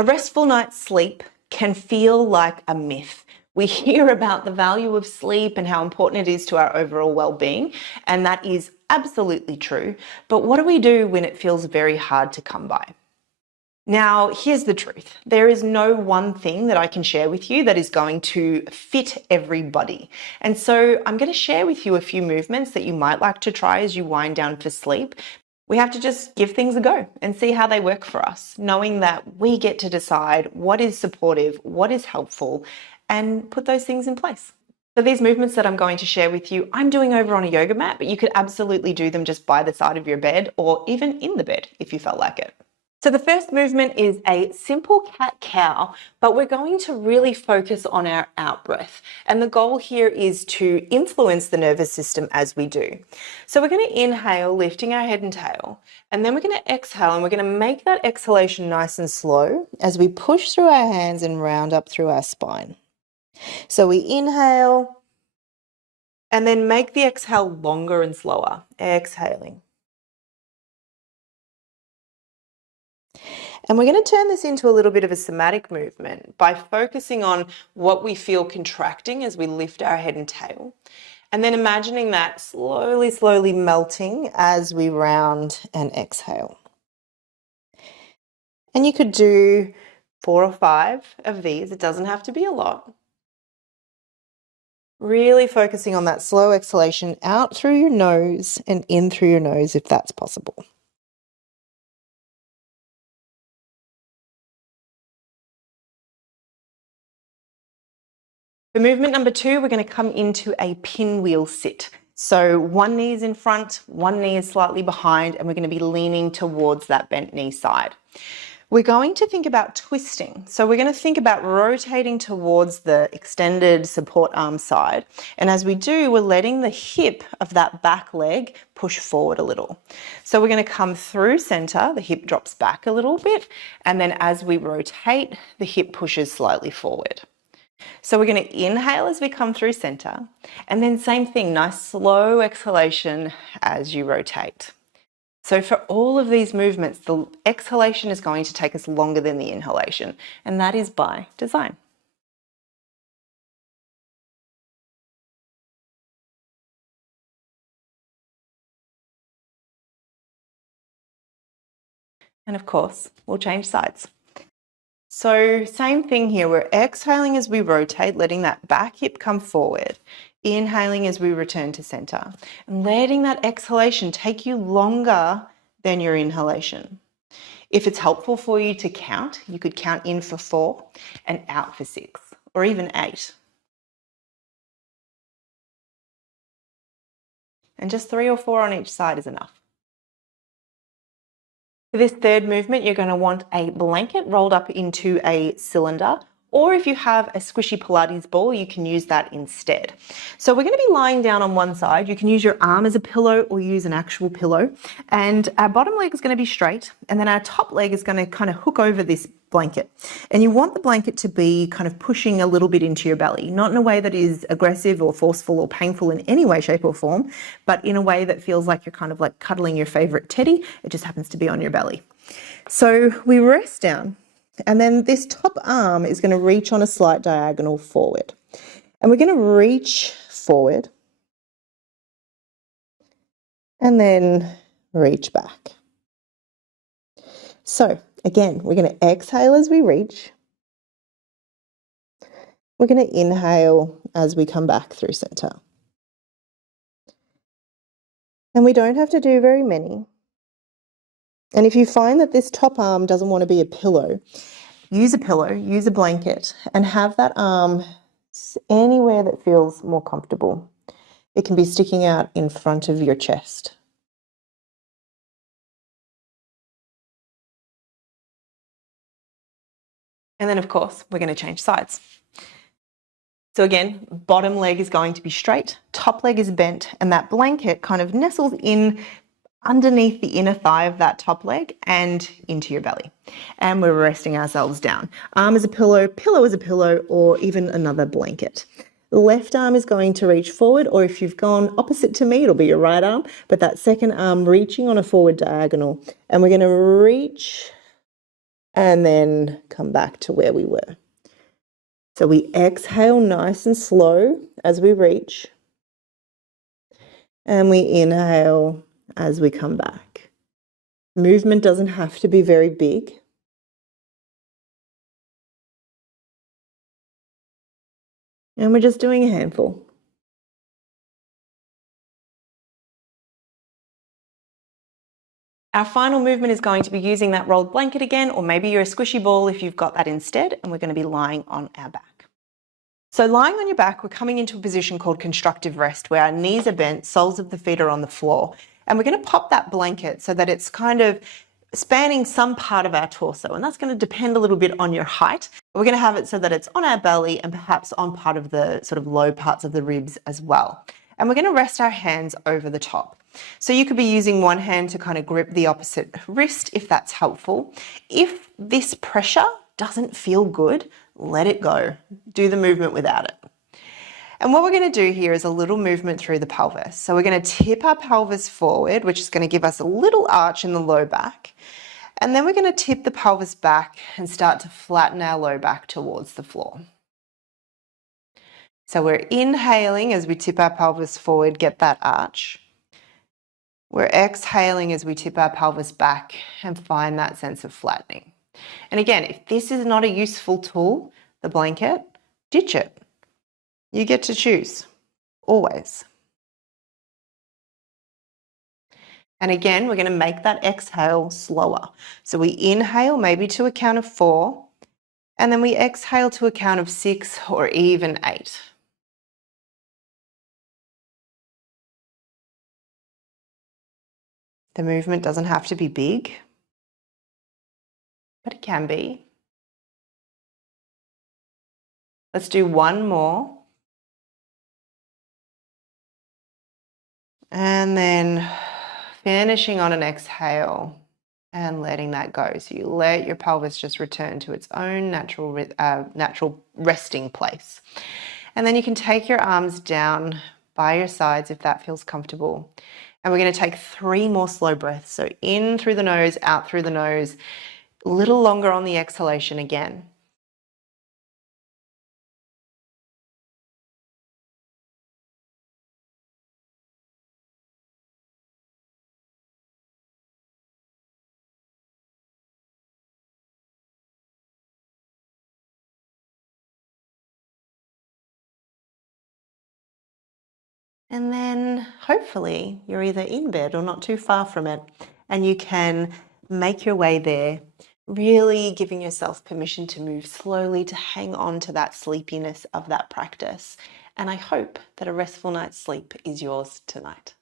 A restful night's sleep can feel like a myth. We hear about the value of sleep and how important it is to our overall well-being, and that is absolutely true. But what do we do when it feels very hard to come by? Now, here's the truth. There is no one thing that I can share with you that is going to fit everybody. And so I'm going to share with you a few movements that you might like to try as you wind down for sleep. We have to just give things a go and see how they work for us, knowing that we get to decide what is supportive, what is helpful, and put those things in place. So these movements that I'm going to share with you, I'm doing over on a yoga mat, but you could absolutely do them just by the side of your bed or even in the bed if you felt like it. So the first movement is a simple cat-cow, but we're going to really focus on our out-breath. And the goal here is to influence the nervous system as we do. So we're going to inhale, lifting our head and tail, and then we're going to exhale, and we're going to make that exhalation nice and slow as we push through our hands and round up through our spine. So we inhale, and then make the exhale longer and slower, exhaling. And we're going to turn this into a little bit of a somatic movement by focusing on what we feel contracting as we lift our head and tail. And then imagining that slowly, slowly melting as we round and exhale. And you could do 4 or 5 of these. It doesn't have to be a lot. Really focusing on that slow exhalation out through your nose and in through your nose if that's possible. For movement number 2, we're going to come into a pinwheel sit. So one knee is in front, one knee is slightly behind, and we're going to be leaning towards that bent knee side. We're going to think about twisting. So we're going to think about rotating towards the extended support arm side. And as we do, we're letting the hip of that back leg push forward a little. So we're going to come through center, the hip drops back a little bit, and then as we rotate, the hip pushes slightly forward. So we're going to inhale as we come through center, and then same thing, nice slow exhalation as you rotate. So for all of these movements, the exhalation is going to take us longer than the inhalation, and that is by design. And of course, we'll change sides. So same thing here, we're exhaling as we rotate, letting that back hip come forward, inhaling as we return to center, and letting that exhalation take you longer than your inhalation. If it's helpful for you to count, you could count in for 4 and out for 6, or even 8. And just 3 or 4 on each side is enough. For this third movement, you're going to want a blanket rolled up into a cylinder, or if you have a squishy Pilates ball, you can use that instead. So we're going to be lying down on one side. You can use your arm as a pillow or use an actual pillow. And our bottom leg is going to be straight, and then our top leg is going to kind of hook over this blanket. And you want the blanket to be kind of pushing a little bit into your belly, not in a way that is aggressive or forceful or painful in any way, shape or form, but in a way that feels like you're kind of like cuddling your favorite teddy. It just happens to be on your belly. So we rest down, and then this top arm is going to reach on a slight diagonal forward. And we're going to reach forward and then reach back. So again, we're going to exhale as we reach. We're going to inhale as we come back through center. And we don't have to do very many. And if you find that this top arm doesn't want to be a pillow, use a blanket, and have that arm anywhere that feels more comfortable. It can be sticking out in front of your chest. And then, of course, we're going to change sides. So again, bottom leg is going to be straight, top leg is bent, and that blanket kind of nestles in underneath the inner thigh of that top leg and into your belly. And we're resting ourselves down. Arm is a pillow, pillow is a pillow, or even another blanket. The left arm is going to reach forward, or if you've gone opposite to me, it'll be your right arm, but that second arm reaching on a forward diagonal. And we're going to reach and then come back to where we were. So we exhale nice and slow as we reach, and we inhale as we come back. Movement doesn't have to be very big. And we're just doing a handful. Our final movement is going to be using that rolled blanket again, or maybe you're a squishy ball if you've got that instead, and we're going to be lying on our back. So lying on your back, we're coming into a position called constructive rest, where our knees are bent, soles of the feet are on the floor, and we're going to pop that blanket so that it's kind of spanning some part of our torso, and that's going to depend a little bit on your height. We're going to have it so that it's on our belly and perhaps on part of the sort of low parts of the ribs as well. And we're going to rest our hands over the top. So you could be using one hand to kind of grip the opposite wrist if that's helpful. If this pressure doesn't feel good, let it go. Do the movement without it. And what we're going to do here is a little movement through the pelvis. So we're going to tip our pelvis forward, which is going to give us a little arch in the low back. And then we're going to tip the pelvis back and start to flatten our low back towards the floor. So we're inhaling as we tip our pelvis forward, get that arch. We're exhaling as we tip our pelvis back and find that sense of flattening. And again, if this is not a useful tool, the blanket, ditch it. You get to choose, always. And again, we're going to make that exhale slower. So we inhale maybe to a count of 4, and then we exhale to a count of 6 or even 8. The movement doesn't have to be big, but it can be. Let's do one more. And then finishing on an exhale and letting that go. So you let your pelvis just return to its own natural resting place. And then you can take your arms down by your sides if that feels comfortable. And we're going to take 3 more slow breaths. So in through the nose, out through the nose, a little longer on the exhalation again. And then hopefully you're either in bed or not too far from it, and you can make your way there, really giving yourself permission to move slowly, to hang on to that sleepiness of that practice. And I hope that a restful night's sleep is yours tonight.